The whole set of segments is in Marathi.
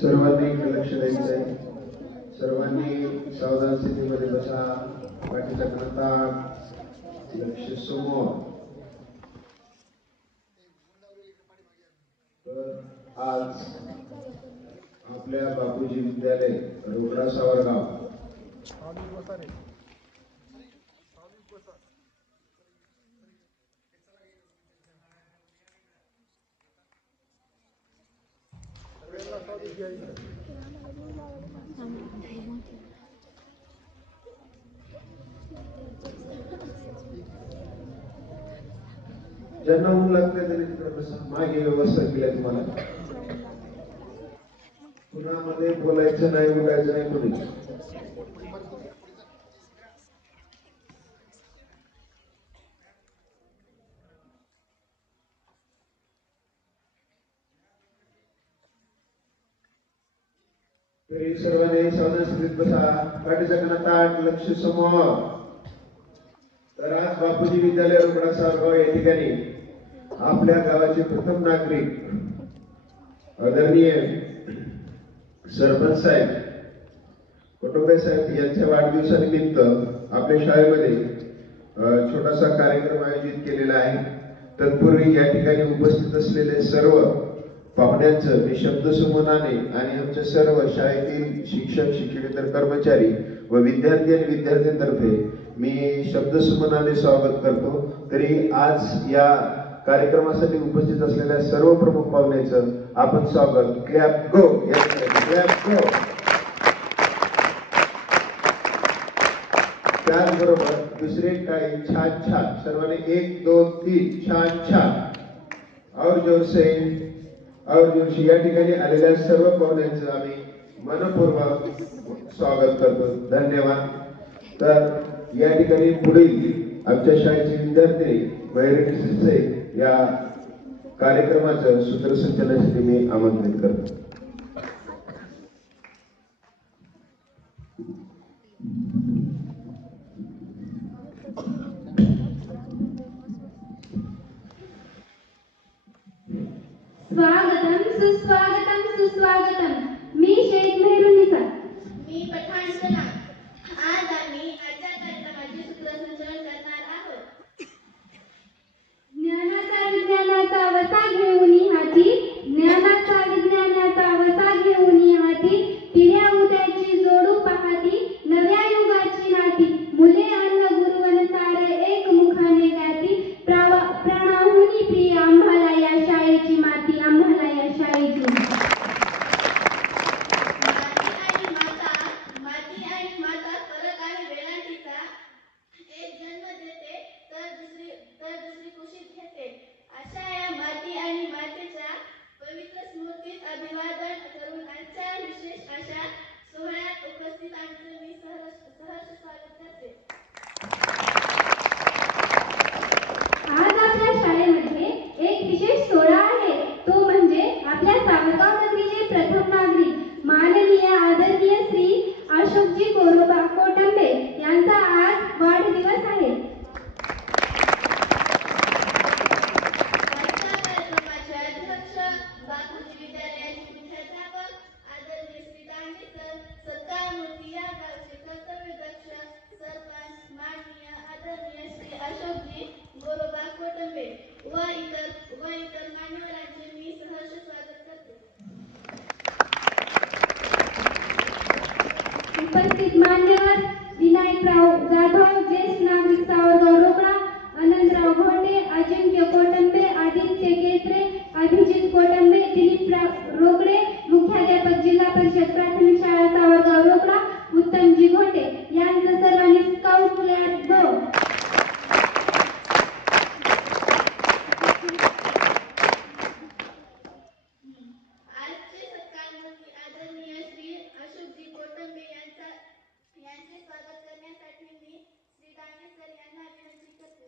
सर्वांनी लक्ष द्यायचं आहे. सर्वांनी सावधान स्थितीमध्ये बसा. पाठीचा कांदा लक्ष समोर. तर आज आपल्या बापूजी विद्यालय रोकडा सावरगाव ज्यांना ऊन लागते त्यांनी तिकडे बसा. मागे व्यवस्था केली तुम्हाला. पुन्हा मध्ये बोलायचं नाही, उठायचं नाही कोणी. तरी सर्वांनी सावधान स्थितीत बसा. पाठीचा काना ताट, लक्ष समोर. तर आज बापूजी विद्यालय रोकडा सावरगाव या ठिकाणी आपल्या गावाचे प्रथम नागरिक आदरणीय सरपंच साहेब कोटुंबे साहेब यांच्या वाढदिवसानिमित्त आपल्या शाळेमध्ये छोटासा कार्यक्रम आयोजित केलेला आहे. तत्पूर्वी या ठिकाणी उपस्थित असलेले सर्व पाहुण्यांचं मी शब्दसुमनाने आणि आमच्या सर्व शाळेतील शिक्षक शिक्षकेतर कर्मचारी व विद्यार्थी आणि विद्यार्थ्यांतर्फे मी शब्दसुमनाने स्वागत करतो. तरी आज या कार्यक्रमासाठी उपस्थित असलेल्या सर्व प्रमुख पाहुण्यांचं आपण स्वागत. क्लॅप गो. क्लॅप गो. त्याचबरोबर दुसरे काही छान छान सर्वांनी 1 2 3 छान छान और जोरसे या ठिकाणी आलेल्या सर्व पाहुण्यांचं आम्ही मनपूर्वक स्वागत करतो. धन्यवाद. तर या ठिकाणी पुढील आमच्या शाळेचे विद्यार्थी वैरणीचे या कार्यक्रमाचं सूत्रसंचालनासाठी मी आमंत्रित करतो. स्वागतम सुस्वागतम सुस्वागतम. मी शेख मेहरुनिसा. मी पठाण सना. आज आम्ही आजच्या कार्यक्रमाचे सूत्रसंचालन करणार आहोत. ज्ञानाचा विज्ञानाचा वसा घेऊन हाती, ज्ञानाचा विज्ञानाचा वसा घेऊन हाती, पिढ्या उद्याची जोडू पाहती, नव्या युगाची नाती, मुले अन्न गुरुवन सारे एक मुखाने गाती, प्राणाहुनी प्रिय आम्हाला या शाळेची माती, आम्हाला या शाळेची माती आणि माता फरक आहे वेलांटीचा. एक जन्म देते तर दुसरी कुशीत घेते. अशा या माती आणि मातेच्या पवित्र स्मृतीत अभिवादन करून आजच्या विशेष अशा सोहळ्यात उपस्थितांचं मी सहर्ष स्वागत करते. आज आपल्या शाळेमध्ये एक विशेष सोहळा आहे. तो म्हणजे आपल्या सावरगाव नगरीचे प्रथम नागरिक माननीय आदरणीय श्री अशोकजी गोरोबा कोटंबे यांचा आज वाढदिवस आहे. आजच्या कार्यक्रमाचे अध्यक्ष बापूजी विद्यालयाचे मुख्याध्यापक आदरणीय श्री दांडे सर, सत्कारमूर्ती या गावचे कर्तव्यदक्ष सरपंच माननीय आदरणीय श्री अशोकजी गोरोबा कोटंबे व इतर मान्यवरांचे मी सहर्ष स्वागत करते. उपस्थित मान्यवर विनायकराव जाधव, ज्येष्ठ नागरिक सावरगाव रोकडा, अनंतराव घोटे, अजिंक्य कोटंबे, आदित्य केत्रे, अभिजित कोटंबे, दिलीपराव रोकडे, मुख्याध्यापक जिल्हा परिषद प्राथमिक शाळा सावरगाव रोकडा, उत्तमजी घोटे यांचं सर्वांनी स्काउट क्लॅप गो. आजचे सत्कारमूर्ती आदरणीय श्री अशोकजी कोटंबे यांचे स्वागत करण्यासाठी मी श्री दांडे सर यांना विनंती करते.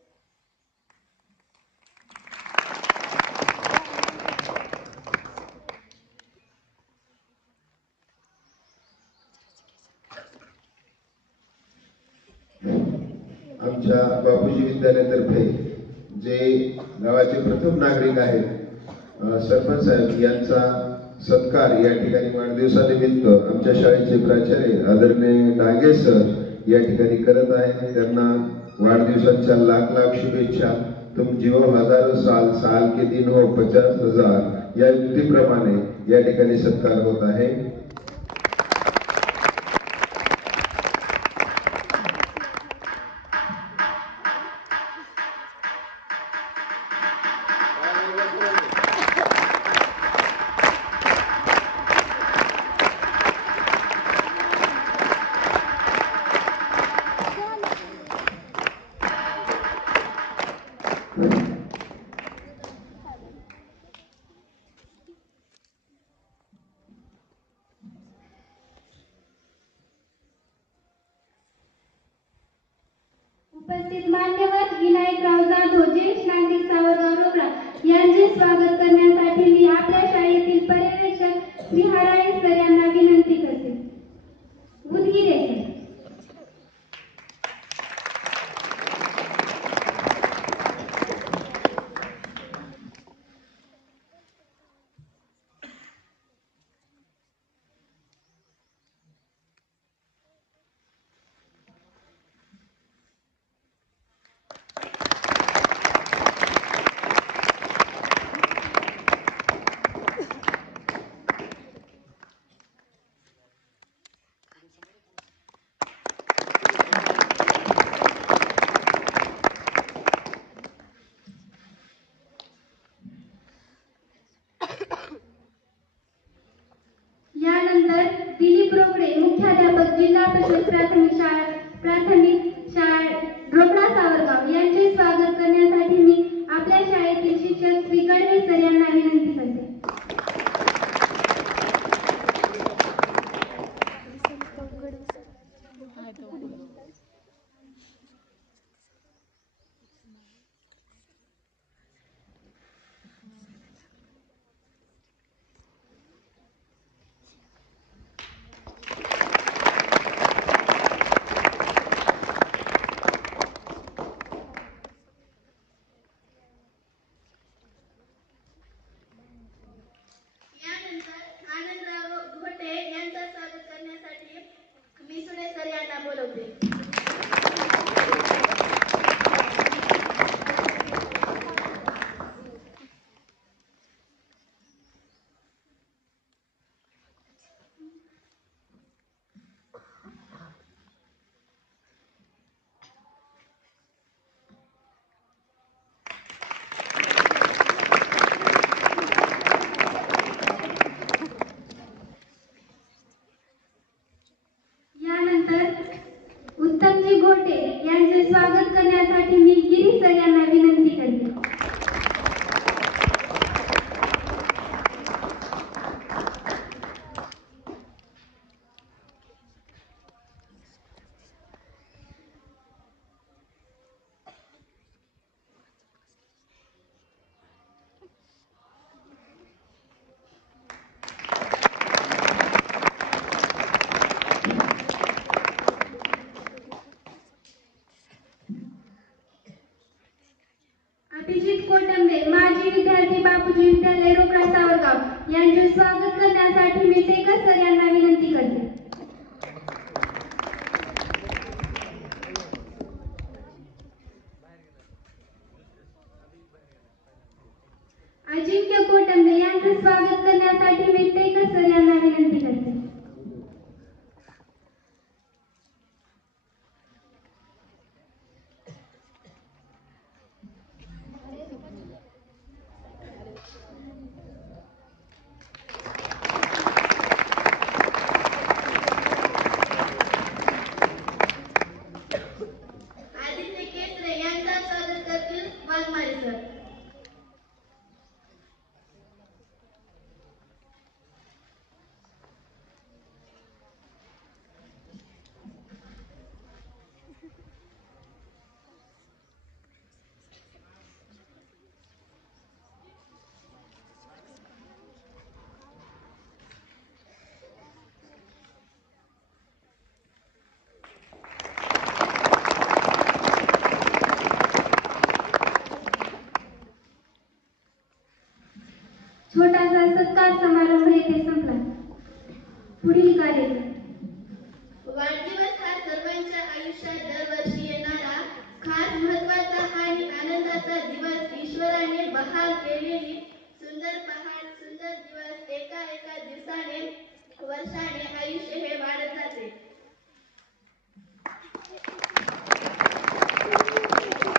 आमच्या बापूजी विद्यालयातर्फे जे गावाचे प्रथम नागरिक आहेत सरपंच साहेब यांचा सत्कार या ठिकाणी वाढदिवसानिमित्त आमच्या शाळेचे प्राचार्य आदरणीय डांगे सर या ठिकाणी करत आहेत. त्यांना वाढदिवसाच्या लाख लाख शुभेच्छा. तुम जीवो हजारो साल, साल के दिन हो 50,000 या युक्तीप्रमाणे या ठिकाणी सत्कार होत आहे. उपस्थित मान्यवर विनायकराव जाधव ज्येष्ठ नागरिक सावरगाव रोकडा यांचे स्वागत करण्यासाठी मी आपल्या शाळेतील पर्यवेक्षक श्री हराळे सर यांना विनंती करते. बुधगिरे सर. यानंतर दिलीप रोकडे मुख्याध्यापक जिल्हा परिषद प्राथमिक शाळा रोकडा सावरगाव यांचे स्वागत करण्यासाठी मी आपल्या शाळेतील शिक्षक श्री गणवे सर यांना विनंती करते. मी सुडे सर यांना बोलवते. उत्तमजी घोटे यांचे स्वागत करण्यासाठी मी गिरीश सर यांना विनंती करते. अभिजित कोटंबे माजी विद्यार्थी बापूजी विद्यालय रोकडा सावरगाव यांचे स्वागत करण्यासाठी मी टेकर सर यांना विनंती करते. अजिंक्य कोटंबे यांचे स्वागत करण्यासाठी मी टेकर सर यांना विनंती करते. छोटासा सत्कार समारंभ येथे संपला. पुढील कार्यक्रम. वाढदिवस हा सर्वांच्या आयुष्यात दरवर्षी येणारा खास महत्त्वाचा आणि आनंदाचा दिवस. ईश्वराने बहाल केलेली सुंदर पहाट, सुंदर दिवस. एका एका दिवसाने, वर्षाने आयुष्य हे वाढत जाते.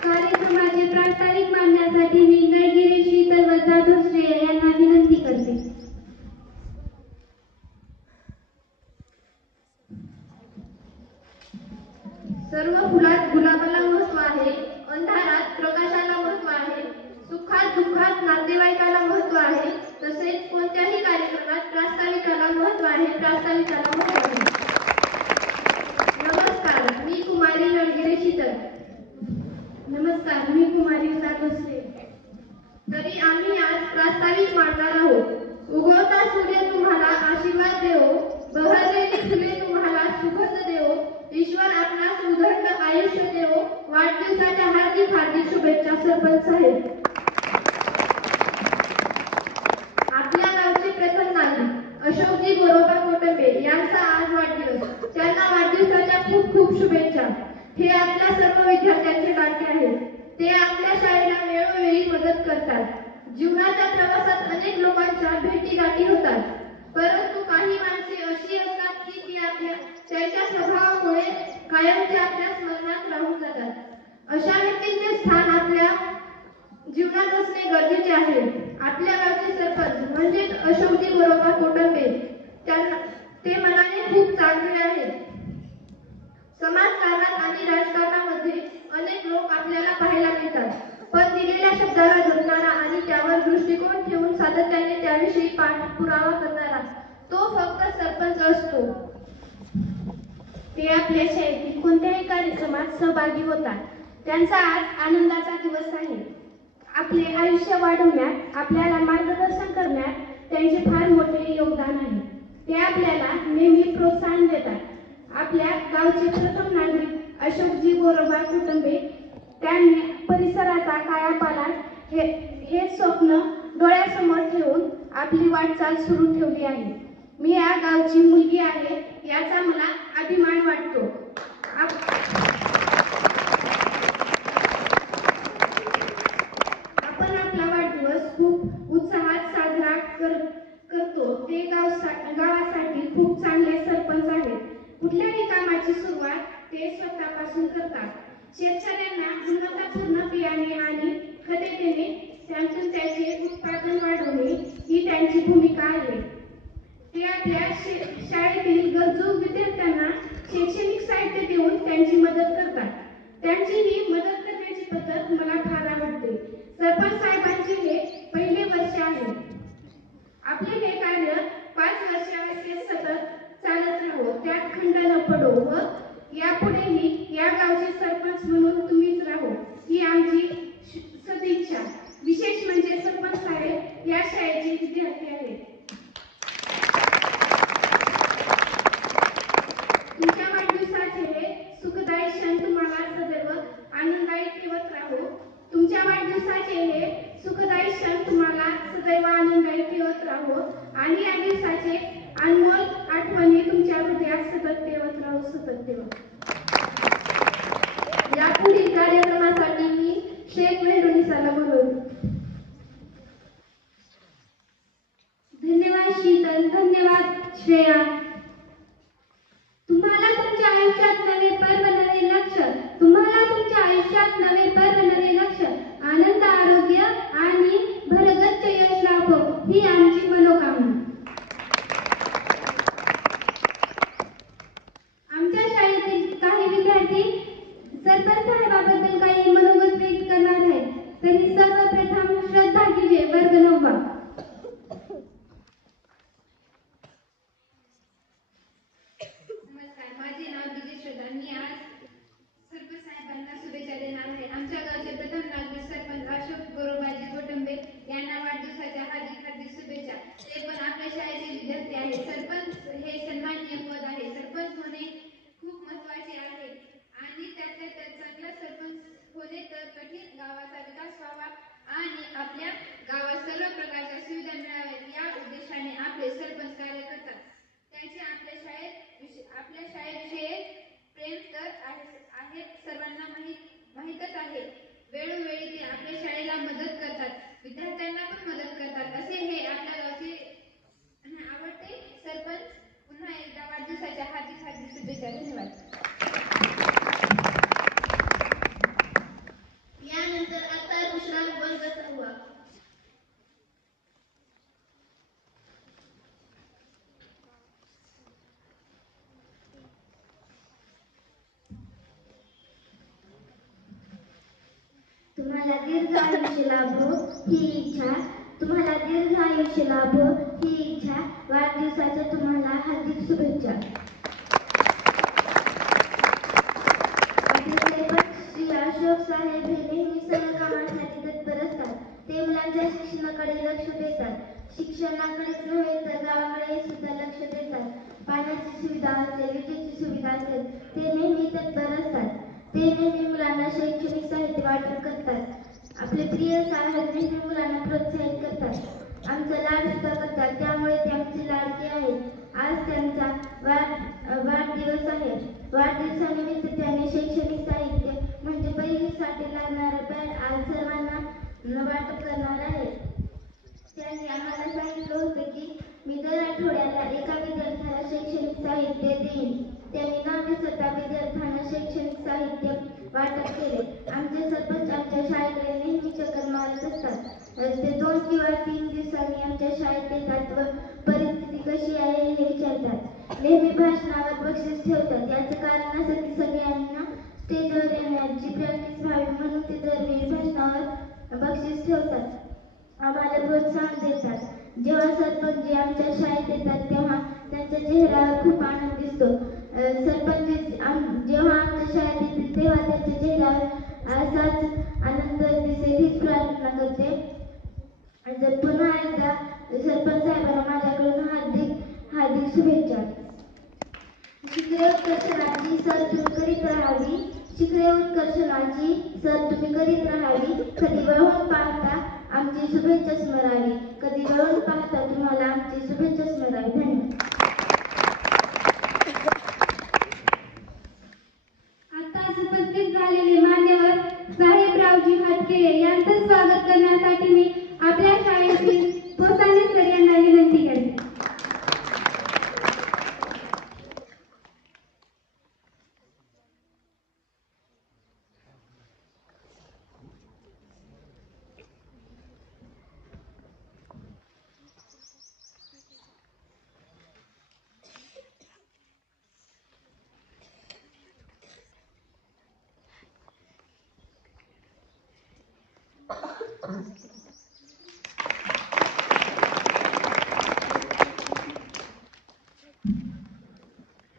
कार्यक्रमाचे प्रास्ताविक मांडण्यासाठी मी नळगिरी शीतल व जाधव श्रेय यांना विनंती करते. सर्व फुलात गुलाबाला महत्व आहे, अंधारात प्रकाशाला महत्व आहे, सुखात दुःखात नातेवाईकाला महत्व आहे, तसेच कोणत्याही कार्यक्रमात प्रास्ताविकाला महत्व आहे, प्रास्ताविकाला महत्व आहे. नमस्कार, मी कुमारी नळगिरे शीतल. नमस्कार, मी कुमारी जाधव श्रेय. तरी आम्ही आज प्रास्ताविक मांडणार आहोत. उगवता सूर्य तुम्हाला आशीर्वाद देवो, बहरलेली फुले तुम्हाला सुगंध देवो, ईश्वर आपणास उदंड आयुष्य देवो. वाढदिवसाच्या हार्दिक हार्दिक शुभेच्छा सरपंच साहेब. आपल्या गावचे प्रथम नागरिक अशोकजी गोरोबा कोटंबे यांचा आज वाढदिवस. त्यांना वाढदिवसाच्या खूप खूप शुभेच्छा. हे आपल्या सर्व विद्यार्थ्यांचे लाडके आहेत. ते आपल्या शाळेला वेळोवेळी मदत करतात. जीवनाच्या प्रवासात अनेक लोकांच्या भेटीगाठी होतात, परंतु काही माणसे अशी असतात की ती त्यांच्या स्वभावामुळे कायमचे आपल्या स्मरणात राहून जातात. अशा व्यक्तींचे स्थान आपल्या जीवनात असणे गरजेचे आहे. आपल्या गावचे सरपंच म्हणजेच अशोकजी गोरोबा कोटंबे ते मनाने खूप चांगले आहेत. समाजकारणात आणि राजकारणामध्ये अनेक लोक आपल्याला पाहायला मिळतात, पण दिलेल्या शब्दाला जपणारा आणि त्यावर दृष्टिकोन ठेवून सातत्याने त्याविषयी पाठपुरावा करणारा तो फक्त सरपंच असतो. ते आपल्या शाळेतील कोणत्याही कार्यक्रमात सहभागी होतात. त्यांचा आज आनंदाचा दिवस आहे. आपले आयुष्य वाढवण्यात, आपल्याला मार्गदर्शन करण्यात त्यांचे फार मोठे योगदान आहे. ते आपल्याला नेहमी प्रोत्साहन देतात. आपल्या गावचे प्रथम नागरिक अशोकजी गोरोबा कुटुंबे त्यांनी परिसराचा कायापालट हे स्वप्न डोळ्यासमोर ठेवून आपली वाटचाल सुरू ठेवली आहे. मी या गावची मुलगी आहे याचा मला अभिमान वाटतो. आपण आपला वाढदिवस खूप उत्साहात साजरा करतो. ते गावासाठी खूप चांगले सरपंच आहेत. कुठल्याही कामाची सुरुवात ते स्वतःपासून करतात. शेतकऱ्यांना गुणवत्तापूर्ण बियाणे आणि खते देणे, त्यातून त्याचे उत्पादन वाढवणे ही त्यांची भूमिका आहे. ते आपल्या शाळेतील गरजू विद्यार्थ्यांना शैक्षणिक साहित्य देऊन त्यांची मदत करतात. त्यांची ही मदत करण्याची पद्धत मला फार आवडते. सरपंच साहेबांचे हे पहिले वर्ष आहे. आपले हे कार्य 5 वर्षे सतत चालत राहो, त्यात खंड न पडो व यापुढेही या गावचे सरपंच म्हणून तुम्हीच राहो ही आमची सदिच्छा. विशेष म्हणजे सरपंच साहेब या शाळेचे विद्यार्थी आहेत. तुमच्या वाढदिवसाचे हे सुखदायी क्षण तुम्हाला सदैव आनंदायी ठेवत राहो. तुमच्या वाढदिवसाचे हे सुखदायी क्षण तुम्हाला सदैव आनंदायी ठेवत राहो आणि या दिवसाचे अनमोल आठवणी तुमच्या हृदयात सतत ठेवत राहो, सतत ठेवत. या पुढील कार्यक्रमासाठी मी शेख मेहरुनिसाला बोलवते. धन्यवाद शीतल, धन्यवाद श्रेया. तुम्हाला तुमच्या आयुष्यात नवे पर्व, नवे लक्ष, तुम्हाला तुमच्या आयुष्यात नवे पर्व, नवे लक्ष, आनंद, आरोग्य आणि भरगच्च यश लाभो ही आमची मनोकामना. आमच्या शाळेतील काही विद्यार्थी सरपंच साहेबाबद्दल काही मनोगत व्यक्त करणार आहेत. तरी सर्वप्रथम श्रद्धा गिजे, वर्ग 9. नमस्कार, माझे नाव गिजे श्रद्धा. मी आज सरपंच साहेबांना शुभेच्छा देणार आहे. आमच्या गावचे प्रथम नागरिक सरपंच अशोक गोरोबाजी कोटंबे यांना वाढदिवसाच्या हार्दिक हार्दिक शुभेच्छा. ते पण आपल्या शाळेचे विद्यार्थी आहेत. सरपंच हे सन्माननीय पद आहे. सरपंच होणे खूप महत्त्वाचे आहे आणि त्यातल्या त्यात चांगला सरपंच होणे तर कठीण. गावाचा विकास व्हावा क्रमांक वर्ग 6. तुम्हाला दीर्घ आयुष्य लाभो ही इच्छा, तुम्हाला दीर्घ आयुष्य लाभो ही इच्छा, वाढदिवसाच्या तुम्हाला हार्दिक शुभेच्छा. आपले सरपंच श्री अशोक साहेब हे नेहमी सर्व कामांसाठी तत्पर असतात. ते मुलांच्या शिक्षणाकडे लक्ष देतात. शिक्षणाकडेच नव्हे तर गावाकडे सुद्धा लक्ष देतात. पाण्याची सुविधा असेल, विजेची सुविधा असेल, ते नेहमी तत्पर असतात. ते नेहमी मुलांना शैक्षणिक साहित्य वाटप करतात. आपले प्रिय साहेब नेहमी मुलांना प्रोत्साहित करतात. आमचा लाड सुद्धा करतात. त्यामुळे ते आमचे लाडके आहेत. आज त्यांचा वाढदिवस आहे. वाढदिवसानिमित्त त्याने शैक्षणिक साहित्य म्हणजे परीक्षेसाठी लागणारं पॅड आज सर्वांना वाटप करणार आहे. त्यांनी आम्हाला सांगितलं होतं की मी दर आठवड्याला एका विद्यार्थ्याला शैक्षणिक साहित्य देईन. त्यांनी न विसरता विद्यार्थ्यांना शैक्षणिक साहित्य वाटप केले. आमचे सरपंच आमच्या शाळेकडे नेहमी चक्कर मारत असतात. ते 2 किंवा 3 दिवसांनी आमच्या शाळेत येतात व परिस्थिती कशी आहे हे विचारतात. नेहमी भाषणावर बक्षीस ठेवतात. याचं कारण असं की सगळ्यांना स्टेजवर येण्याची प्रॅक्टिस व्हावी म्हणून ते दरवेळी भाषणावर बक्षीस ठेवतात. आम्हाला प्रोत्साहन देतात. जेव्हा सरपंच आमच्या शाळेत येतात तेव्हा त्यांच्या चेहऱ्यावर खूप आनंद दिसतो. सरपंच जेव्हा आमच्या शाळेत येतील तेव्हा त्यांच्या चेहऱ्यावर असाच आनंद दिसेल हीच प्रार्थना करते. जर पुन्हा एकदा सरपंच साहेबांना माझ्याकडून हार्दिक शुभेच्छा. शिखरे उत्कर्षणाची सर तुम्ही करीत राहावी. शिखरे उत्कर्षणाची सर तुम्ही करीत राहावी. कधी वळून पाहता आमची शुभेच्छा स्मरावी. कधी वळून पाहता तुम्हाला आमची शुभेच्छा स्मरावी. धन्यवाद. आताच उपस्थित झालेले मान्यवर साहेबरावजी हातकेळे यांचं स्वागत करण्यासाठी मी आपल्या शाळेतील पोसाने सर यांना विनंती करते.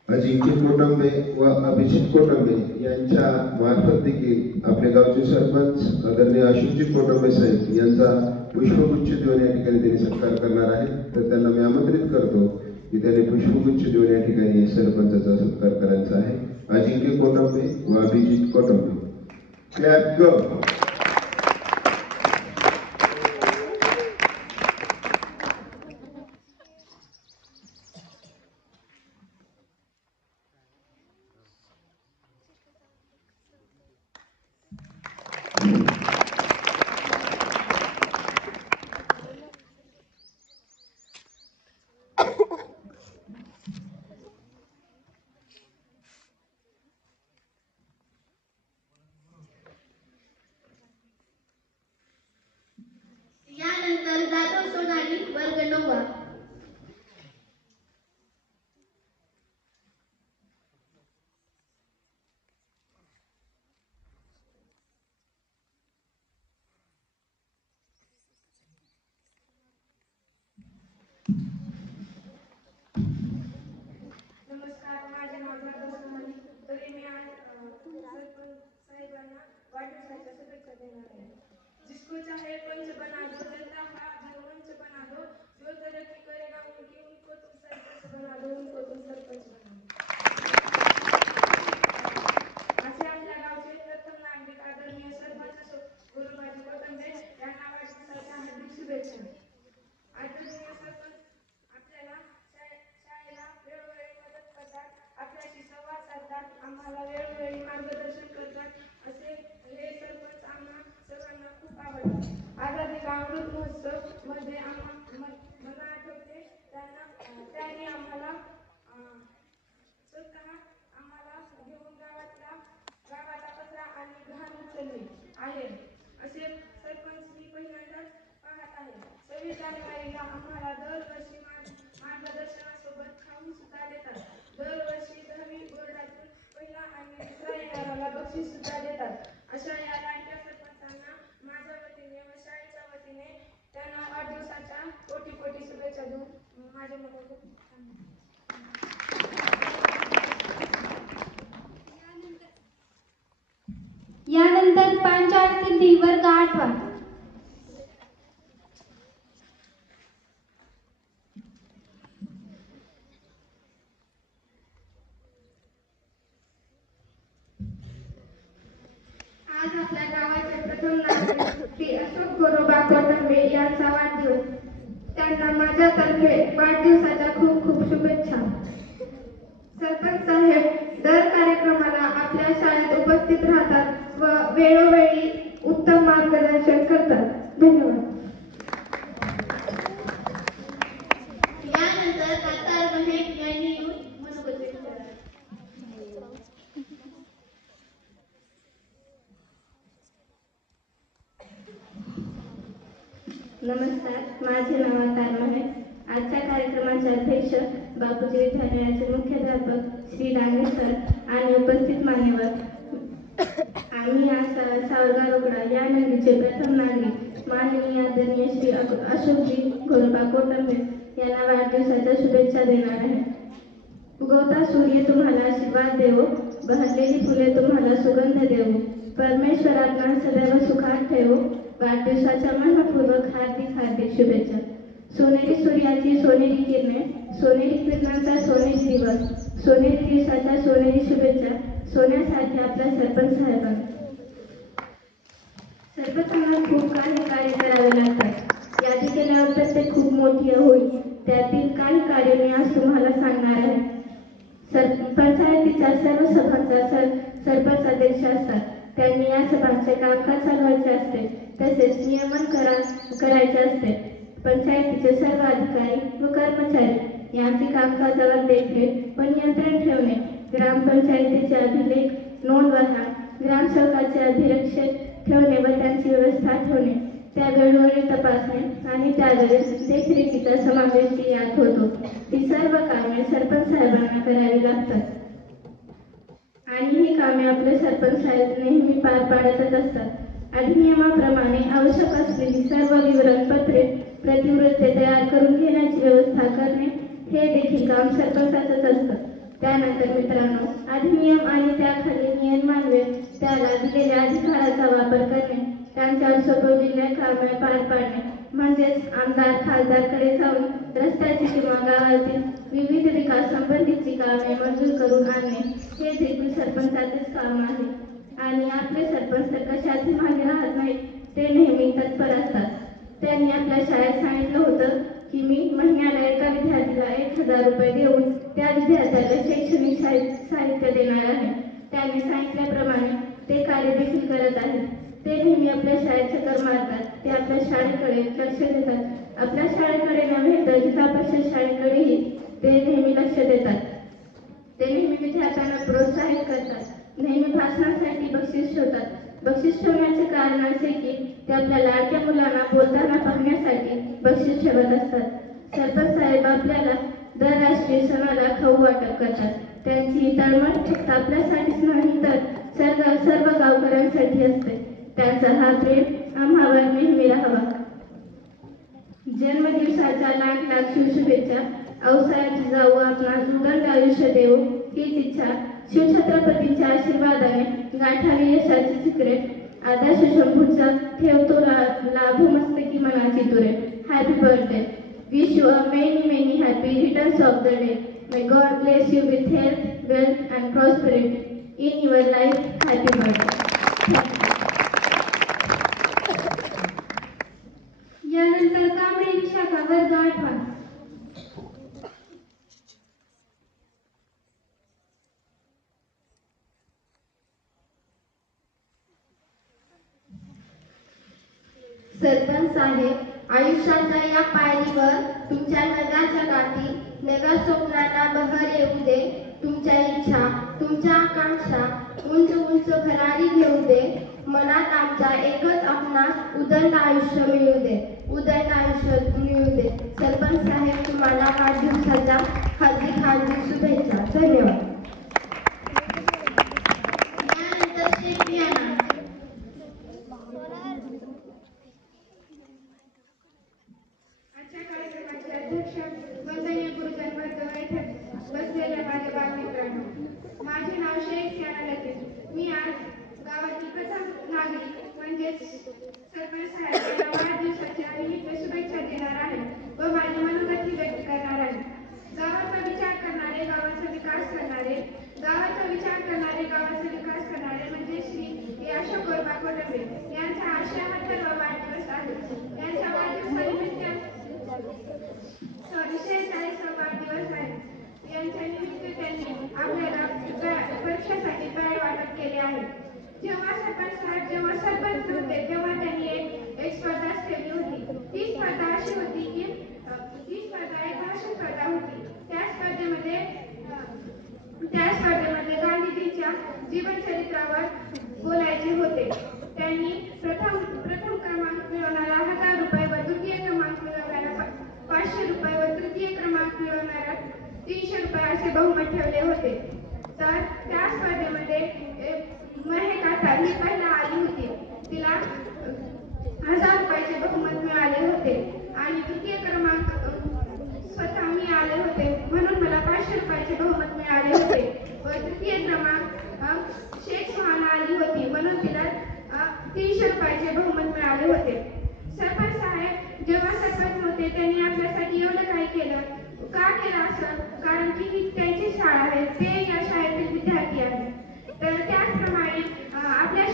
अजिंक्य कोटंबे व अभिजित कोटंबे यांच्या मार्फत देखील आपल्या गावचे सरपंच आदरणीय अशोकजी कोटंबे साहेब यांचा पुष्पगुच्छ देऊन या ठिकाणी त्यांनी सत्कार करणार आहेत. तर त्यांना मी आमंत्रित करतो की त्यांनी पुष्पगुच्छ देऊन या ठिकाणी सरपंचाचा सत्कार करायचा आहे. अजिंक्य कोटंबे व अभिजित कोटंबे. क्लॅप गो. यानंतर जाधव सोनाली वर्ग 9. नमस्कार, माझे नाव जाधव सोनाली. तरी मी आज सरपंच साहेबांना वाढदिवसाच्या शुभेच्छा देणार आहे. जिसको चाहे पंच बना दो, जनता का जनमंच बना दो, जो तरक्की करेगा उनको तुम सरपंच बना दो, उनको तुम सरपंच बना दो. असे आपल्या गावचे प्रथम नागरिक आदरणीय सरपंच गुरुबाजी कोटंबे यांना वाढदिवसाच्या हार्दिक शुभेच्छा. आदरणीय सरपंच आपल्याला शाळेला वेळोवेळी मदत करतात, आपल्याशी संवाद साधतात, आम्हाला वेळोवेळी मार्गदर्शन करतात. असे हे सरपंच आम्हा सर्वांना खूप आवडतात. आझादी का अमृत महोत्सव मध्ये मला आठवते त्यांनी आम्हाला स्वतः आम्हाला घेऊन गावातला कचरा आणि घाण उचलली आहे. असे सरपंच माझ्या मनाला यानंतर पांचाळ सिद्धी वर्ग 8वा. आज आपल्या गावाचे प्रथम नागरिक श्री अशोक गोरोबा कोटंबे यांचा वाढदिवस. त्यांना माझ्यातर्फे वाढदिवसाच्या खूप खूप शुभेच्छा. सरपंच साहेब दर कार्यक्रमाला आपल्या शाळेत उपस्थित राहतात व वेळोवेळी उत्तम मार्गदर्शन करतात. धन्यवाद. यानंतर दातार महेश यांनी मनोगत व्यक्त केलं. नमस्कार, माझे नाव तार महेश. आजच्या कार्यक्रमाचे अध्यक्ष बापूजी विद्यालयाचे मुख्याध्यापक श्री डांगे सर आणि उपस्थित मान्यवर. आम्ही आज सावरगाव रोकडा या नदीचे प्रथम नागरिक माननीय आदरणीय श्री अशोकजी गोरोबा कोटंबे यांना वाढदिवसाच्या शुभेच्छा देणार आहे. उगवता सूर्य तुम्हाला आशीर्वाद देवो, बहरलेली फुले तुम्हाला सुगंध देवो, परमेश्वर आपणास सदैव सुखात ठेवो. वाढदिवसाच्या मनपूर्वक हार्दिक हार्दिक शुभेच्छा. सोनेरी सूर्याची सोनेरी किरणे, सोनेरी किरणांचा सोनेरी दिवस, सोनेरी दिवसाच्या सोनेरी शुभेच्छा सोन्यासारखे आपल्या सरपंच साहेबांना. सरपंचांना खूप काही कार्य करावे लागतात. यादी केल्यावर प्रत्येक खूप मोठी होईल. त्यातील काही कार्य मी आज तुम्हाला सांगणार आहे. पंचायतीच्या सर्व सभांचा सरपंच अध्यक्ष असतात. त्यांनी या सभांचे कामकाज चालवायचे असते, तसेच नियमन करायचे असते. पंचायतीचे सर्व अधिकारी व कर्मचारी यांची कामकाजावर देखरेख व नियंत्रण ठेवणे, ग्रामपंचायतीचे अभिलेख नोंद वह्या, ग्रामसेवकाचे अभिरक्षक ठेवणे व त्यांची व्यवस्था ठेवणे, त्या वेळोवेळी तपासणे आणि त्यावेळेस देखरेखीचा समावेश यात होतो. ही सर्व कामे सरपंच साहेबांना करावी लागतात आणि ही कामे आपले सरपंच साहेब नेहमी पार पाडतच असतात. अधिनियमाप्रमाणे आवश्यक असलेली सर्व विवरणपत्रे प्रतिवृत्ते तयार करून घेण्याची व्यवस्था करणे हे देखील काम सरपंचाचंच असतं. त्यानंतर मित्रांनो, अधिनियम आणि त्याखाली नियमान्वये त्याला दिलेल्या अधिकाराचा वापर करणे, त्यांच्यावर सोपवलेल्या कामे पार पाडणे म्हणजेच आमदार खासदारकडे जाऊन रस्त्याची किंवा गावातील विविध विकास संबंधीची कामे मंजूर करून आणणे हे देखील सरपंचाचेच काम आहे. आणि आपले सरपंच तर कशातही मागे राहत नाहीत, ते नेहमी तत्पर असतात. त्यांनी आपल्या शाळेत सांगितलं होतं की मी महिन्याला एका विद्यार्थ्याला 1000 रुपये देऊन त्या विद्यार्थ्याला शैक्षणिक साहित्य देणार आहे. त्यांनी सांगितल्याप्रमाणे ते कार्य देखील करत आहेत. ते नेहमी आपल्या शाळेत चक्कर मारतात. ते आपल्या शाळेकडे लक्ष देतात. आपल्या शाळेकडे नव्हे तर जिल्हा परिषद शाळेकडेही ते नेहमी लक्ष देतात. ते नेहमी विद्यार्थ्यांना प्रोत्साहित करतात. नेहमी भाषणासाठी बक्षीस ठेवतात. बक्षीस ठेवण्याचे कारण असे की ते आपल्या लाडक्या मुलांना बोलताना पाहण्यासाठी बक्षीस ठेवत असतात. सरपंच साहेब आपल्याला दर राष्ट्रीय सणाला खाऊ वाटप करतात. त्यांची तळमळ फक्त आपल्यासाठीच नाही तर सर्व गावकऱ्यांसाठी असते. त्यांचा हा प्रेम आम्हावर नेहमी राहावा. जन्मदिवसाच्या लाख शुभेच्छा. अवसराची जाऊ आपणास उदंड आयुष्य देऊ हीच इच्छा. शिवछत्रपतींच्या आशीर्वादाने गाठावी यशाची शिखरे. आदर्श शंभूचा ठेवतो लाभू मस्तकी मनाची तुरे. Happy birthday. Wish you a many happy returns of the day. May God bless you with health, wealth and prosperity in your life. Happy birthday. यानंतर कांबळे विशाखा वर्ग 8वा. सरपंच साहेब, आयुष्याच्या या पायरीवर तुमच्या नव्या गाठी, नव्या स्वप्नांना बहर येऊ दे. तुमच्या इच्छा, तुमच्या आकांक्षा उंच उंच भरारी घेऊ दे. मनात आमच्या एकच आपणास उदंड आयुष्य मिळू दे. उदंड आयुष्य मिळू दे. सरपंच साहेब, तुम्हाला वाढदिवसाच्या हार्दिक हार्दिक शुभेच्छा. धन्यवाद. यानंतर शेख रियाना. आजच्या कार्यक्रमाचे अध्यक्ष वंदनीय आले होते. सरपंच साहेब जेव्हा सरपंच होते त्यांनी आपल्यासाठी एवढं काय केलं, का केलं असं? कारण की ही त्यांची शाळा आहे, ते या शाळेतील विद्यार्थी आहेत. तर त्याचप्रमाणे आपल्या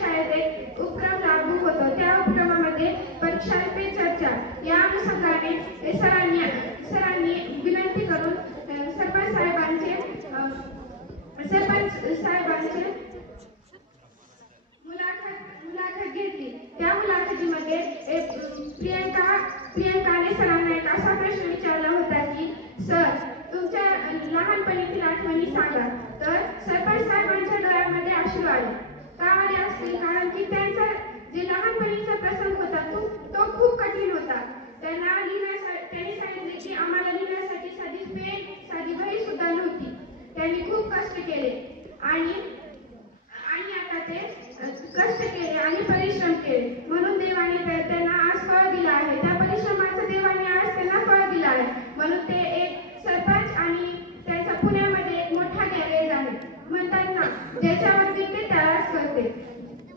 शाळेत एक उपक्रम लागू होतो. त्या उपक्रमामध्ये परीक्षा पे चर्चा या अनुषंगाने सरांनी विनंती करून सरपंच साहेबांचे मुलाखत घेतली. त्या मुलाखतीमध्ये प्रियंकाने सरांना एक असा प्रश्न विचारला होता की, सर तुमच्या लहानपणीतील आठवणी सांगा. तर सरपंच साहेबांच्या डोळ्यामध्ये अश्रू आले. का आले असतील? कारण की त्यांचा जे लहानपणीचा प्रसंग होता तो खूप कठीण होता. त्यांनी सांगितले की आम्हाला लिहिण्यासाठी साधी पेन, साधी वही सुद्धा नव्हती. त्यांनी खूप कष्ट केले आणि आता ते कष्ट केले आणि परिश्रम केले, म्हणून देवाने त्यांना आज फळ दिलं आहे. त्या परिश्रमाचं देवाने आज त्यांना फळ दिलं आहे. म्हणून ते एक सरपंच आणि त्यांचा पुण्यामध्ये एक मोठा गॅरेज आहे. म्हणतात ना, ज्याच्यावर ते त्यालाच करते.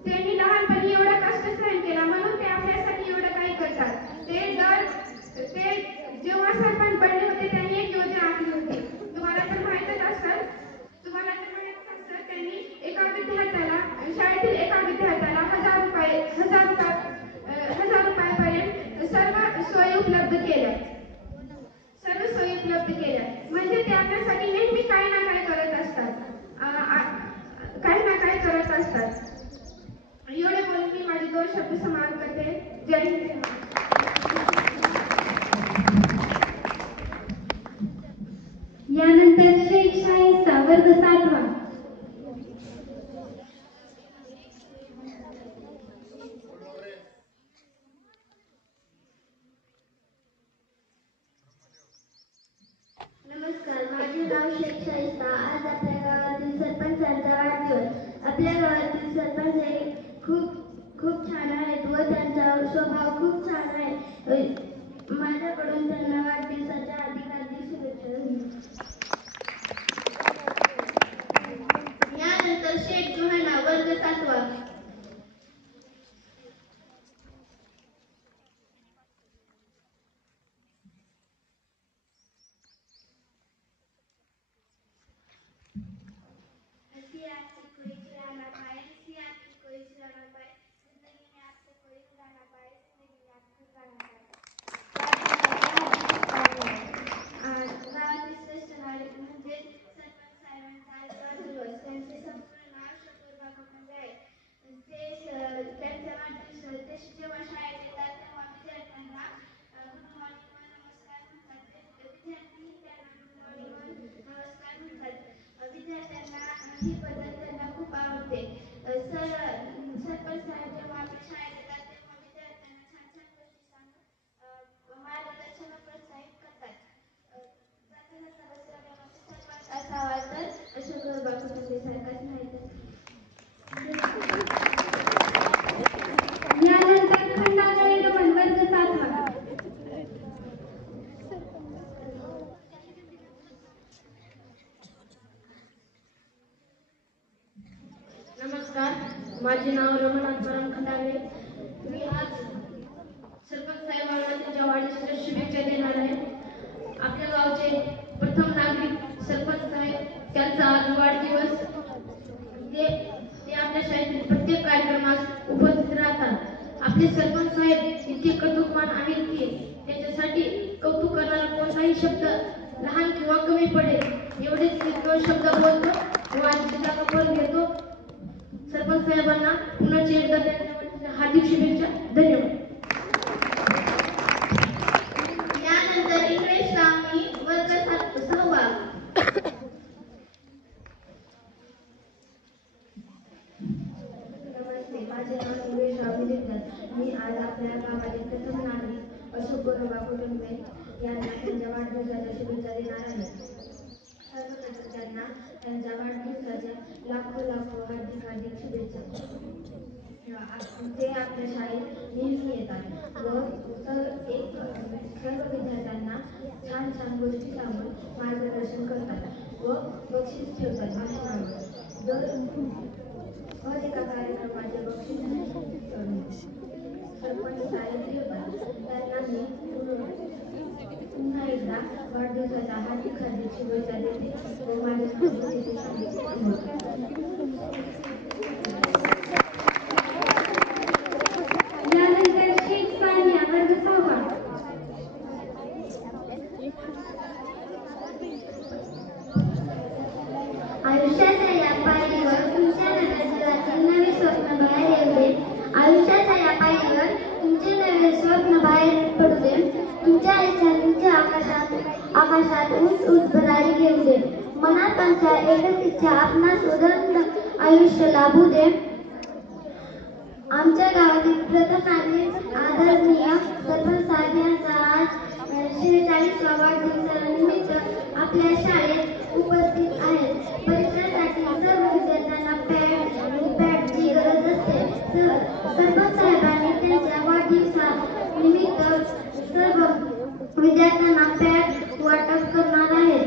त्यांनी लहानपणी एवढा कष्ट सहन केला, म्हणून ते आपल्यासाठी एवढं काही करतात. ते जेव्हा सरपंच बनले होते त्यांनी एक योजना आखली होती. तुम्हाला तर माहितच असेल. त्यांनी शाळेतील एका विद्यार्थ्याला 1000 रुपयापर्यंत सर्व सोयी उपलब्ध केल्या. म्हणजे ते आपल्यासाठी नेहमी काही ना काही करत असतात. एवढे बोलून मी माझे 2 शब्द समाप्त करते. जय हिंद. यानंतर शेख शाहीचा वर्ग 7वा. नमस्कार, माझे नाव शेख शाहिस्ता. आज आपल्या गावातील सरपंचांचा वाढदिवस. आपल्या गावातील सरपंच हे खूप छान आहेत व त्यांचा स्वभाव खूप छान आहे. माझ्याकडून त्यांना वाढदिवसाच्या हार्दिक शुभेच्छा. यानंतर शेख जोहाना वर्ग 7वा. ही पद्धत त्यांना खूप आवडते. सरपंच साहेब जेव्हा आपल्या शाळेत येतात तेव्हा विद्यार्थ्यांना छान छान गोष्टी सांगून मार्गदर्शन व प्रोत्साहित करतात. सरपंच असावा तर अशोक बापू सारखाच माहिती. यानंतर खंडागळे रमण वर्ग 7वा. नमस्कार, माझे नाव रमनाथ खंडागळे. मी आज सरपंच साहेबांना त्यांच्या वाढदिवसाच्या शुभेच्छा देणार आहे. आपल्या गावचे प्रथम नागरिक सरपंच साहेब, त्यांचा आज वाढदिवस. ते आपल्या शाळेतील प्रत्येक कार्यक्रमास उपस्थित राहतात. आपले सरपंच साहेब इतके कर्तृत्ववान आहेत की त्यांच्यासाठी कौतुक करणारा कोणताही शब्द लहान किंवा कमी पडेल एवढेच 2 शब्द बोलतो व आजची कपल घेतो. सरपंच साहेबांना पुन्हा एकदा त्यांच्या हार्दिक शुभेच्छा. धन्यवाद. यानंतर इंग्लिश स्वामी वर्ग 6वा. नमस्ते, माझे नाव इंग्लिश स्वामी देवदत्त. मी आज आपल्या गावातील प्रथम नागरिक अशोक कुटुंबे यांना त्यांच्या वाढदिवसाच्या शुभेच्छा देणार आहे. सर्वप्रथम त्यांना त्यांच्या वाढदिवसाच्या लाखो हार्दिक शुभेच्छा. ते आपल्या शाळेत नेहमी येतात व सर्व विद्यार्थ्यांना छान छान गोष्टी सांगून मार्गदर्शन करतात व बक्षीस ठेवतात भाषणावर. जर एका कार्यक्रमाचे बक्षीस सरपंच साहेब त्यांना मी पुन्हा एकदा वाढदिवसाच्या हार्दिक शुभेच्छा देते व माझ्या यानंतर शेख सानिया वर्ग 6. आयुष्याच्या या पायरीवर तुमच्या नव्या नवे स्वप्न बाहेर येऊ दे. आयुष्याच्या या पायरीवर तुमचे नवे स्वप्न बाहेर पडू दे. तुमच्या इच्छा तुमच्या आकाशात उंच उंच भरारी घेऊ दे. मनात आमच्या एकच इच्छा आपणास उदंड आयुष्य लाभू दे. आमच्या गावातील प्रथम नागरिक आदरणीय सरपंच साहेब यांचा आज 46वा वाढदिवसानिमित्त आपल्या शाळेत उपस्थित आहेत. परीक्षेसाठी सर्व विद्यार्थ्यांना पॅडची गरज असते. सरपंच साहेबांनी त्यांच्या वाढदिवसानिमित्त सर्व विद्यार्थ्यांना पॅड वाटप करणार आहेत.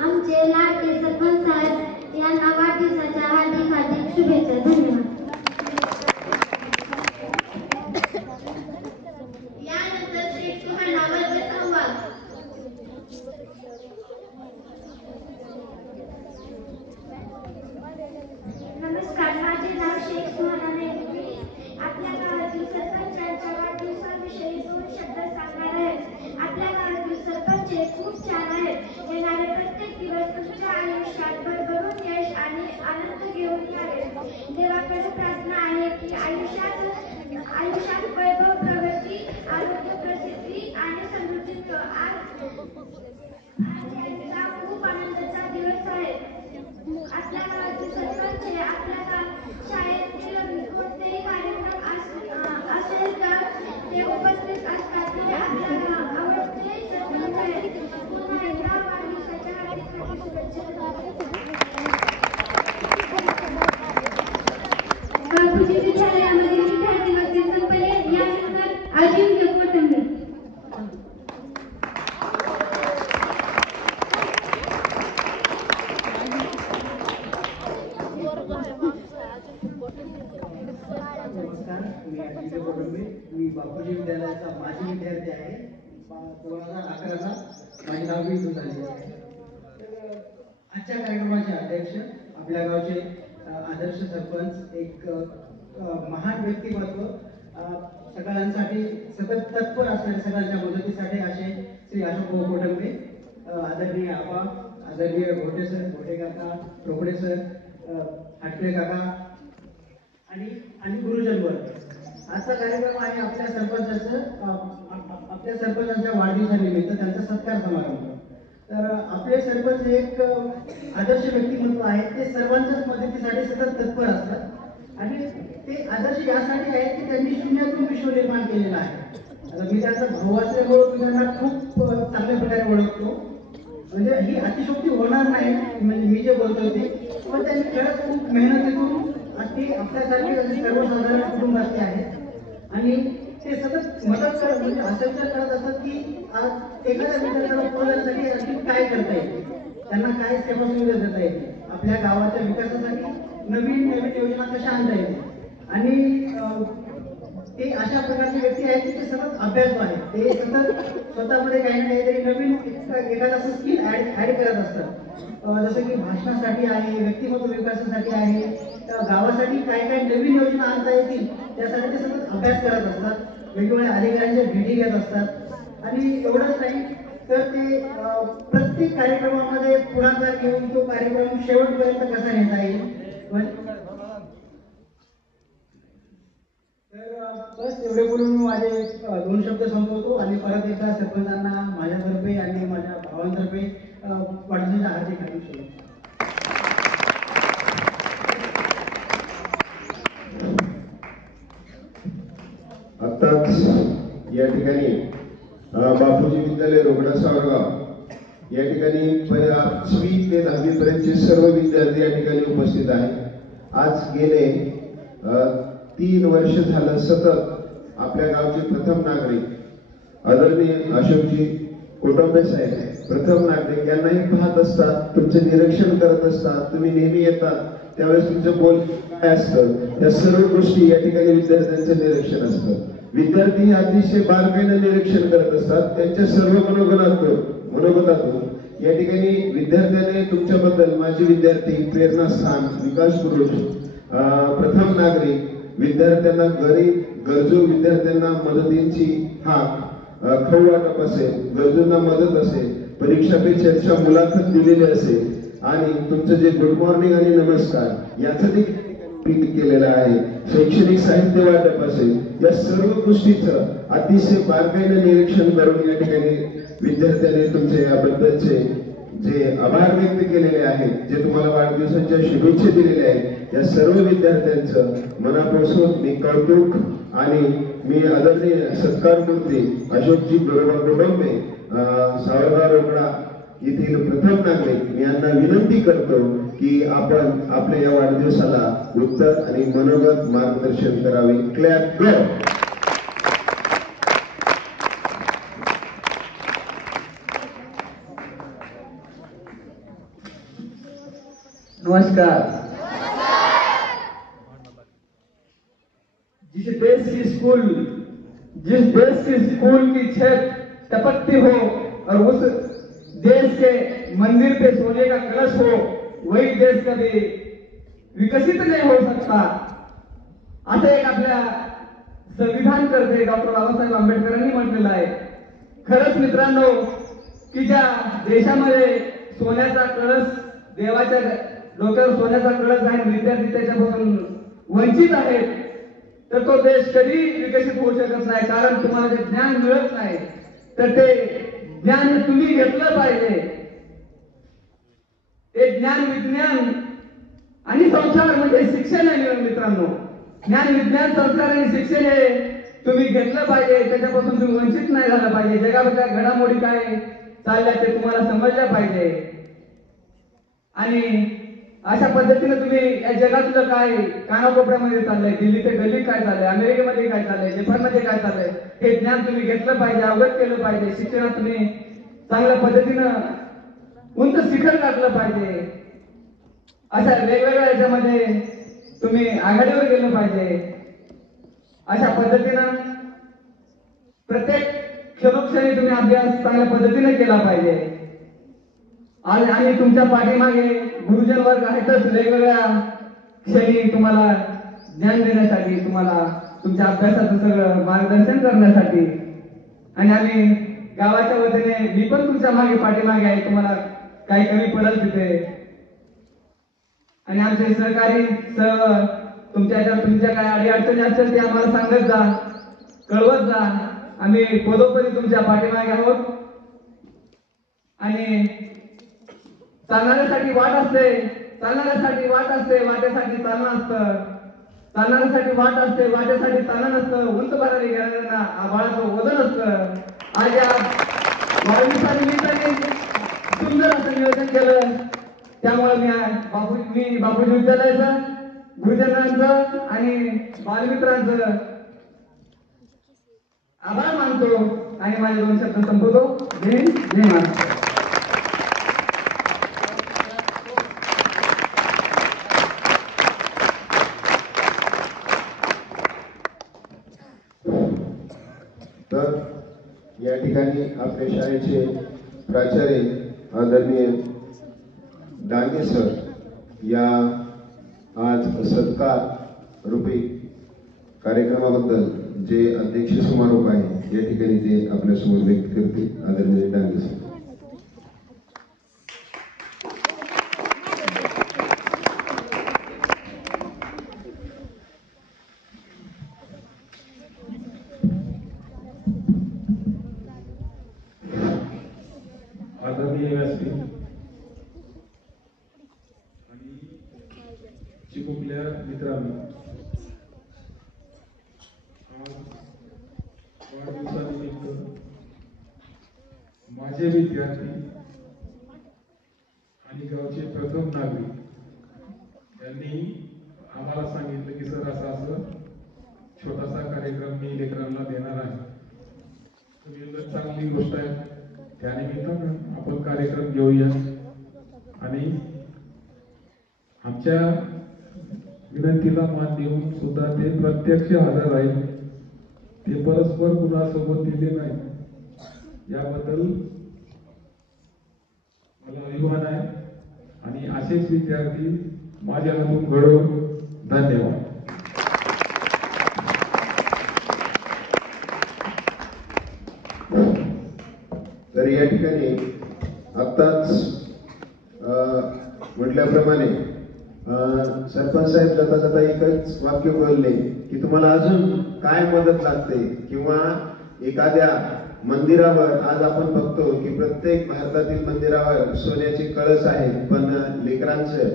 आमचे लाडके सरपंच साहेब यांना वाढदिवसाच्या हार्दिक हार्दिक शुभेच्छा. धन्यवाद. यानंतर श्री सुहाना वर्ग 6. नमस्कार, माझे नाव शेख सुहाना नेहमी. आपल्या गावातील सरपंचांच्या वाढदिवसाविषयी 2 शब्द सांगणार आहे. आपल्या गावातील सरपंच हे खूप छान आहेत. येणारे प्रत्येक दिवस तुमच्या आयुष्यात भरभरून यश आणि आनंद घेऊन यावे. देवाकडे प्रार्थना आहे की आयुष्यात वैभव, प्रगती, आरोग्य, प्रसिद्धी आणि समृद्धी मिळो. आज यांचा खूप आनंदाचा दिवस आहे. आपल्या गावातील सरपंच हे आपल्या शाळेतील कोणतेही कार्यक्रम असेल तर ते उपस्थित असतात. ते आपल्या आवडते सरपंच आहेत. पुन्हा एकदा वाढदिवसाच्या हार्दिक शुभेच्छा. बापूजी विद्यालयामधील विद्यार्थी वर्ग संपले. यानंतर अजिंक्य कोटंबे. नमस्कार, मी अजिंक्य कोटंबे. मी बापूजी विद्यालयाचा माजी विद्यार्थी आहे. 2011ला माझी 10वी झाली आहे. आजच्या कार्यक्रमाचे अध्यक्ष आपल्या गावचे आदर्श सरपंच, एक महान व्यक्तिमत्व, सगळ्यांसाठी सतत तत्पर असणारे, सगळ्यांच्या मदतीसाठी असे श्री अशोक कोटंबे, आदरणीय आबा, आदरणीय घोटे सर, घोटे काका, रोकडे सर, हाटके काका आणि गुरुजन वर्ग. आजचा कार्यक्रम आहे आपल्या सरपंचांच्या वाढदिवसानिमित्त त्यांचा सत्कार समारंभ. तर आपले सरपंच एक आदर्श व्यक्तिमत्व आहे. ते सर्वांच्याच मदतीसाठी सतत तत्पर असतात आणि ते आदर्श यासाठी आहेत की त्यांनी शून्यातून विश्व निर्माण केलेलं आहे. आता मी त्यांचा भाऊ असल्यामुळे मी त्यांना खूप चांगल्या प्रकारे ओळखतो. म्हणजे ही अतिशोक्ती होणार नाही, म्हणजे मी जे बोलतोय ते, पण त्यांनी खरंच खूप मेहनतीतून अगदी आपल्यासारखे सर्वसाधारण कुटुंबातले आहेत आणि ते सतत मदत करत, म्हणजे असा विचार करत असतात की आज एखाद्या विद्यार्थ्याला पुढे जाण्यासाठी आणखी काय करता येईल, त्यांना काय सेवा सुविधा देता येईल, आपल्या गावाच्या विकासासाठी नवीन योजना कशा आणता येतील. आणि ते अशा प्रकारचे व्यक्ती आहेत की ते सतत अभ्यासू आहेत. ते सतत स्वतःमध्ये काही ना काहीतरी नवीन एखादा स्किल ऍड करत असतात. जसं की भाषणासाठी आहे, व्यक्तिमत्व विकासासाठी आहे, गावासाठी काय काय नवीन योजना आणता येतील त्यासाठी ते सतत अभ्यास करत असतात. वेगवेगळ्या अधिकाऱ्यांच्या भेटी घेत असतात. आणि एवढंच नाही तर ते प्रत्येक कार्यक्रमामध्ये पुढाकार घेऊन तो कार्यक्रम शेवटपर्यंत कसा नेता येईल. तर बस एवढे बोलून मी माझे 2 शब्द संपवतो आणि परत एकदा सरपंचांना माझ्यातर्फे आणि माझ्या भावांतर्फे वाढदिवसाच्या हार्दिक हार्दिक शुभेच्छा. आताच या ठिकाणी बापूजी विद्यालय रोकडा सावरगाव या ठिकाणी 8वी ते 10वी पर्यंतचे सर्व विद्यार्थी या ठिकाणी उपस्थित आहेत. आज गेले 3 वर्ष झालं सतत आपल्या गावचे प्रथम नागरिक आदरणीय अशोकजी कोटंबे साहेब प्रथम नागरिक यांनाही पाहत असतात, तुमचं निरीक्षण करत असतात. तुम्ही नेहमी येतात त्यावेळेस तुमचं बोल काय असतं, या सर्व गोष्टी या ठिकाणी विद्यार्थ्यांचं निरीक्षण असतं. विद्यार्थी अतिशय बारकाईने निरीक्षण करत असतात. त्यांच्या सर्व मनोगतातून या ठिकाणी विद्यार्थ्याने तुमच्याबद्दल माजी विद्यार्थी, प्रेरणास्थान, विकास पुरुष, प्रथम नागरिक, विद्यार्थ्यांना गरीब गरजू विद्यार्थ्यांना मदतीची हाक, खाऊ वाटप असेल, गरजूंना मदत असेल, परीक्षा पे चर्चा मुलाखत दिलेली असेल आणि तुमचं जे गुड मॉर्निंग आणि नमस्कार याचं देखील केलेलं आहे, शैक्षणिक साहित्य वाटप असेल, या सर्व गोष्टीचं अतिशय बारकाईने निरीक्षण करून या ठिकाणी विद्यार्थ्यांनी तुमचे याबद्दलचे जे आभार व्यक्त केलेले आहेत, जे तुम्हाला वाढदिवसाच्या शुभेच्छा दिलेल्या आहेत, या सर्व विद्यार्थ्यांचं मनापासून मी कौतुक आणि मी आदरणीय सत्कारमूर्ती अशोकजी गोरोबा कोटंबे, सावरगाव रोकडा येथील प्रथम नागरिक, मी यांना विनंती करतो की आपण आपल्या या वाढदिवसाला उत्तर आणि मनोगत मार्गदर्शन करावे. क्लॅप गो. नमस्कार। जिस देश की स्कूल की छत टपकती हो और उस देश के मंदिर पे सोने का कलश हो, वही देश कभी विकसित नहीं हो सकता, असं एक आपल्या संविधान करते डॉक्टर बाबासाहेब आंबेडकरांनी म्हटलेलं आहे. खरंच मित्रांनो, की ज्या देशामध्ये सोन्याचा कळस, देवाच्या डोक्यावर सोन्याचा कळस आहे, विद्यार्थी त्याच्यापासून वंचित आहेत, तर तो देश कधी विकसित होऊ शकत नाही. कारण तुम्हाला जे ज्ञान मिळत नाही तर ते ज्ञान तुम्ही घेतलं पाहिजे. ते ज्ञान, विज्ञान आणि संस्कार म्हणजे शिक्षण आहे मित्रांनो. ज्ञान, विज्ञान, संस्कार आणि शिक्षण हे तुम्ही घेतलं पाहिजे, त्याच्यापासून तुम्ही वंचित नाही झालं पाहिजे. जगातल्या घडामोडी काय चालल्या ते तुम्हाला समजल्या पाहिजे. आणि अशा पद्धतीने तुम्ही या जगातलं काय कानाकोपऱ्यामध्ये चाललंय, दिल्ली ते गल्ली काय चाललंय, अमेरिकेमध्ये काय चाललंय, जपानमध्ये काय चाललंय, हे ज्ञान तुम्ही घेतलं पाहिजे, अवगत केलं पाहिजे. शिक्षणात तुम्ही चांगल्या पद्धतीनं उंच शिखर गाठलं पाहिजे. अशा वेगवेगळ्या याच्यामध्ये तुम्ही आघाडीवर गेलं पाहिजे. अशा पद्धतीनं प्रत्येक क्षणोक्षणी तुम्ही अभ्यास चांगल्या पद्धतीने केला पाहिजे. आणि तुमच्या पाठीमागे गुरुजन वर्ग आहेतच, वेगवेगळ्या क्षणी तुम्हाला ज्ञान देण्यासाठी, तुम्हाला तुमच्या अभ्यासाचं सगळं मार्गदर्शन करण्यासाठी. आणि आम्ही गावाच्या वतीने मी पण तुमच्या मागे पाठीमागे आहे, तुम्हाला काही कमी पडेल तिथे. आणि आमचे सहकारी तुमच्या काय अडीअडचणी असतील ते आम्हाला सांगत जा, कळवत जा. आम्ही पदोपदी तुमच्या पाठीमागे आहोत. आणि चालणाऱ्यासाठी वाट असते, वाटेसाठी चालणं असतं. चालणाऱ्यासाठी वाट असते, वाटेसाठी चालणं नसतं. उंच भरारी गेलेल्यांना आभाळाचं वजन असतं. आज या वाढदिवसानिमित्ताने सुंदर असं नियोजन केलं. त्यामुळे मी बापूजी विद्यालयाचं, गुरुजनांचं आणि बालमित्रांचं आभार मानतो आणि माझे 2 शब्द संपवतो. जय हिंद, जय महाराष्ट्र. तर या ठिकाणी आपल्या शाळेचे प्राचार्य आदरणीय डांगे सर या आज सत्कार रूपी कार्यक्रमाबद्दल जे अध्यक्ष समारोप आहे या ठिकाणी ते आपल्यासमोर व्यक्त करतील. आदरणीय डांगे सर. आदरणीय व्यासपीठ आणि चिमुकल्या मित्रांनो, आज वाढदिवसानिमित्त माझे विद्यार्थी आणि गावचे प्रथम नागरिक यांनी आम्हाला सांगितलं की सर असं छोटासा कार्यक्रम मी लेकरांना देणार आहे. तर चांगली गोष्ट आहे. त्यानिमित्तानं आपण कार्यक्रम घेऊया आणि आमच्या विनंतीला मान देऊन सुद्धा ते प्रत्यक्ष हजर राहील. ते परस्पर कुणासोबत दिले नाही, याबद्दल मला अभिमान आहे आणि असेच विद्यार्थी माझ्या हातून घडो. धन्यवाद. तर या ठिकाणी आत्ताच म्हटल्याप्रमाणे सरपंच साहेब जाता जाता एकच वाक्य बोलले की तुम्हाला अजून काय मदत लागते, किंवा एखाद्या मंदिरावर आज आपण बघतो की प्रत्येक भारतातील मंदिरावर सोन्याचे कळस आहेत, पण लेकरांचं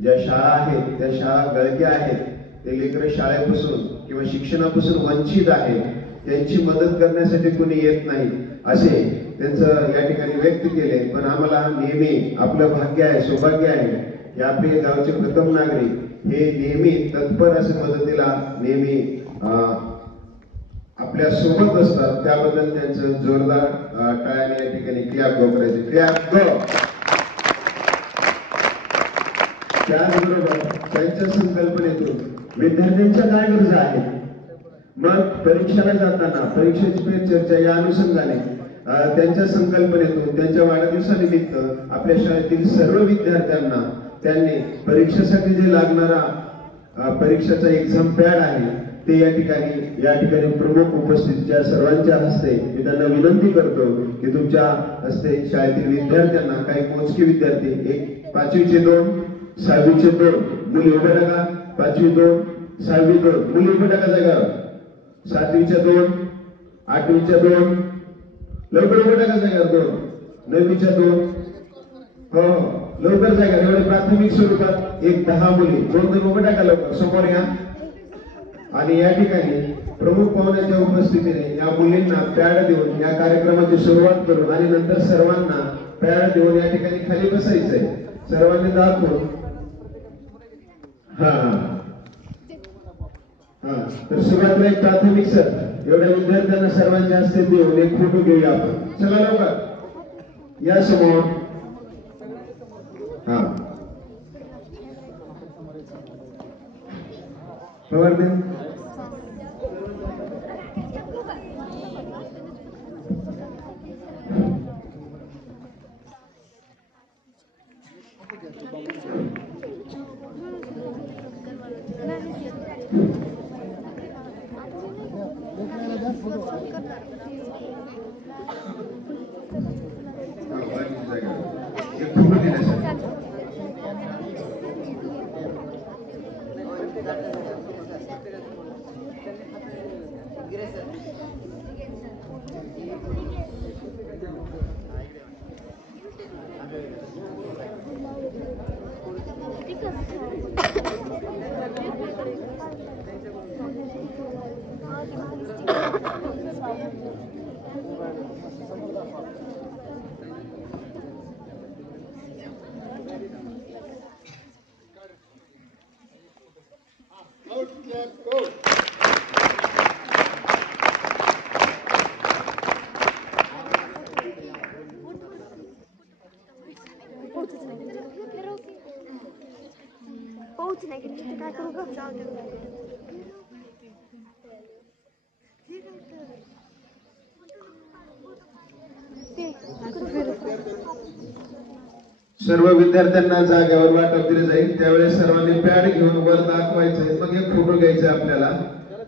ज्या शाळा आहेत त्या शाळा गळक्या आहेत, ते लेकरं शाळेपासून किंवा शिक्षणापासून वंचित आहेत, त्यांची मदत करण्यासाठी कोणी येत नाही असे त्यांचं या ठिकाणी व्यक्त केले. पण आम्हाला नेहमी आपलं भाग्य आहे, सौभाग्य आहे की आपले गावचे प्रथम नागरिक हे नेहमी तत्पर असे मदतीला नेहमी आपल्या सोबत असतात. त्याबद्दल त्यांचं जोरदार टाळ्याने या ठिकाणी क्लॅप गो करायचे. क्लॅप गो. त्याचबरोबर त्यांच्या संकल्पनेतून विद्यार्थ्यांच्या काय गरजा आहेत, मग परीक्षेला जाताना परीक्षेची पे चर्चा या अनुषंगाने त्यांच्या संकल्पनेतून त्यांच्या वाढदिवसानिमित्त आपल्या शाळेतील सर्व विद्यार्थ्यांना त्यांनी परीक्षेसाठी जे लागणारा परीक्षेचा एक्झाम पॅड आहे ते या ठिकाणी प्रमुख उपस्थितीच्या सर्वांच्या हस्ते मी त्यांना विनंती करतो की तुमच्या हस्ते शाळेतील विद्यार्थ्यांना, काही मोजके विद्यार्थी, एक 5वीचे 2, 6वीचे 2 मुली उभे टाका, 5वी 2, 6वी 2 मुली उभे टाका जागा, 7वीच्या 2, 8वीच्या 2 लवकर उभे टाका जागा 2, 9वीच्या 2 हो लवकर जागा. एवढे प्राथमिक स्वरूपात एक 10 मुली 2 उभे टाका लवकर समोर या. आणि या ठिकाणी प्रमुख पाहुण्यांच्या उपस्थितीने या मुलींना पॅड देऊन या कार्यक्रमाची सुरुवात करून आणि नंतर सर्वांना पॅड देऊन या ठिकाणी खाली बसायचंय. सर्वांनी दाखवून तर सुरुवातीला एक प्राथमिक सर एवढ्या विद्यार्थ्यांना सर्वांच्या हस्ते देऊन एक फोटो घेऊया आपण. चला लवकर या समोर. पवारदेन एक फोटो दिला सर्व विद्यार्थ्यांना जागेवर वाटप दिले जाईल. त्यावेळेस सर्वांनी पॅड घेऊन वर दाखवायचंय, मग एक फोटो घ्यायचा आपल्याला.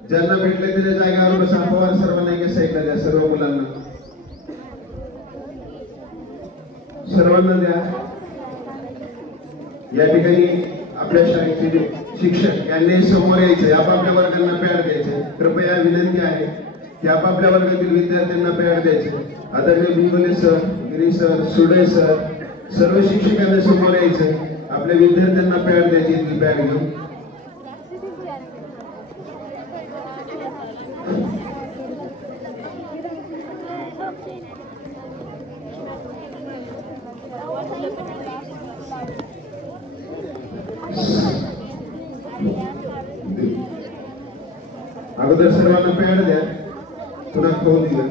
ज्यांना भेटले तिथे जागेवर बसा. पवार सर्वांना एक साईडला द्या, सर्व मुलांना सर्वांना द्या. या ठिकाणी आपल्या शाळेचे शिक्षक यांनी समोर यायचे, आपापल्या वर्गांना पॅड द्यायचे. कृपया विनंती आहे की आपापल्या वर्गातील विद्यार्थ्यांना पॅड द्यायचे. आदरणीय भिंगोले सर, गिरी सर, सुडे सर, सर्व शिक्षकांना समोर यायचं, आपल्या विद्यार्थ्यांना पॅड द्यायची. ती पॅड घेऊन अगोदर सर्वांना पॅड द्या, पुन्हा खाऊ दिलं.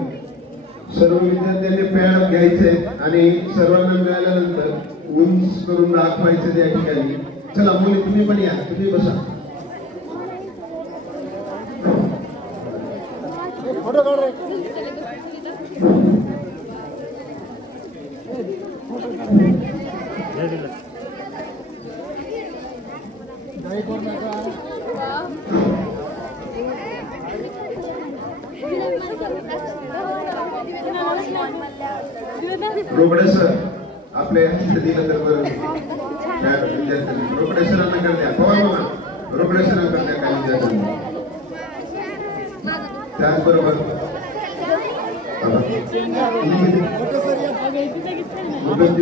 सर्व विद्यार्थ्यांनी पॅड घ्यायचे आणि सर्वांना मिळाल्यानंतर उंच करून दाखवायचे त्या ठिकाणी. चला मुली तुम्ही पण या, तुम्ही बसा. रोकडे सर आपले हस्त दिलं तर बरं. विद्यार्थ्यांनी रोकडे सरांना कर द्या. पवार म्हणा रोकडे सरांना कर द्या काही विद्यार्थ्यांनी. त्याचबरोबर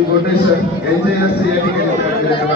गोटे सर यांच्याही हस्ते या ठिकाणी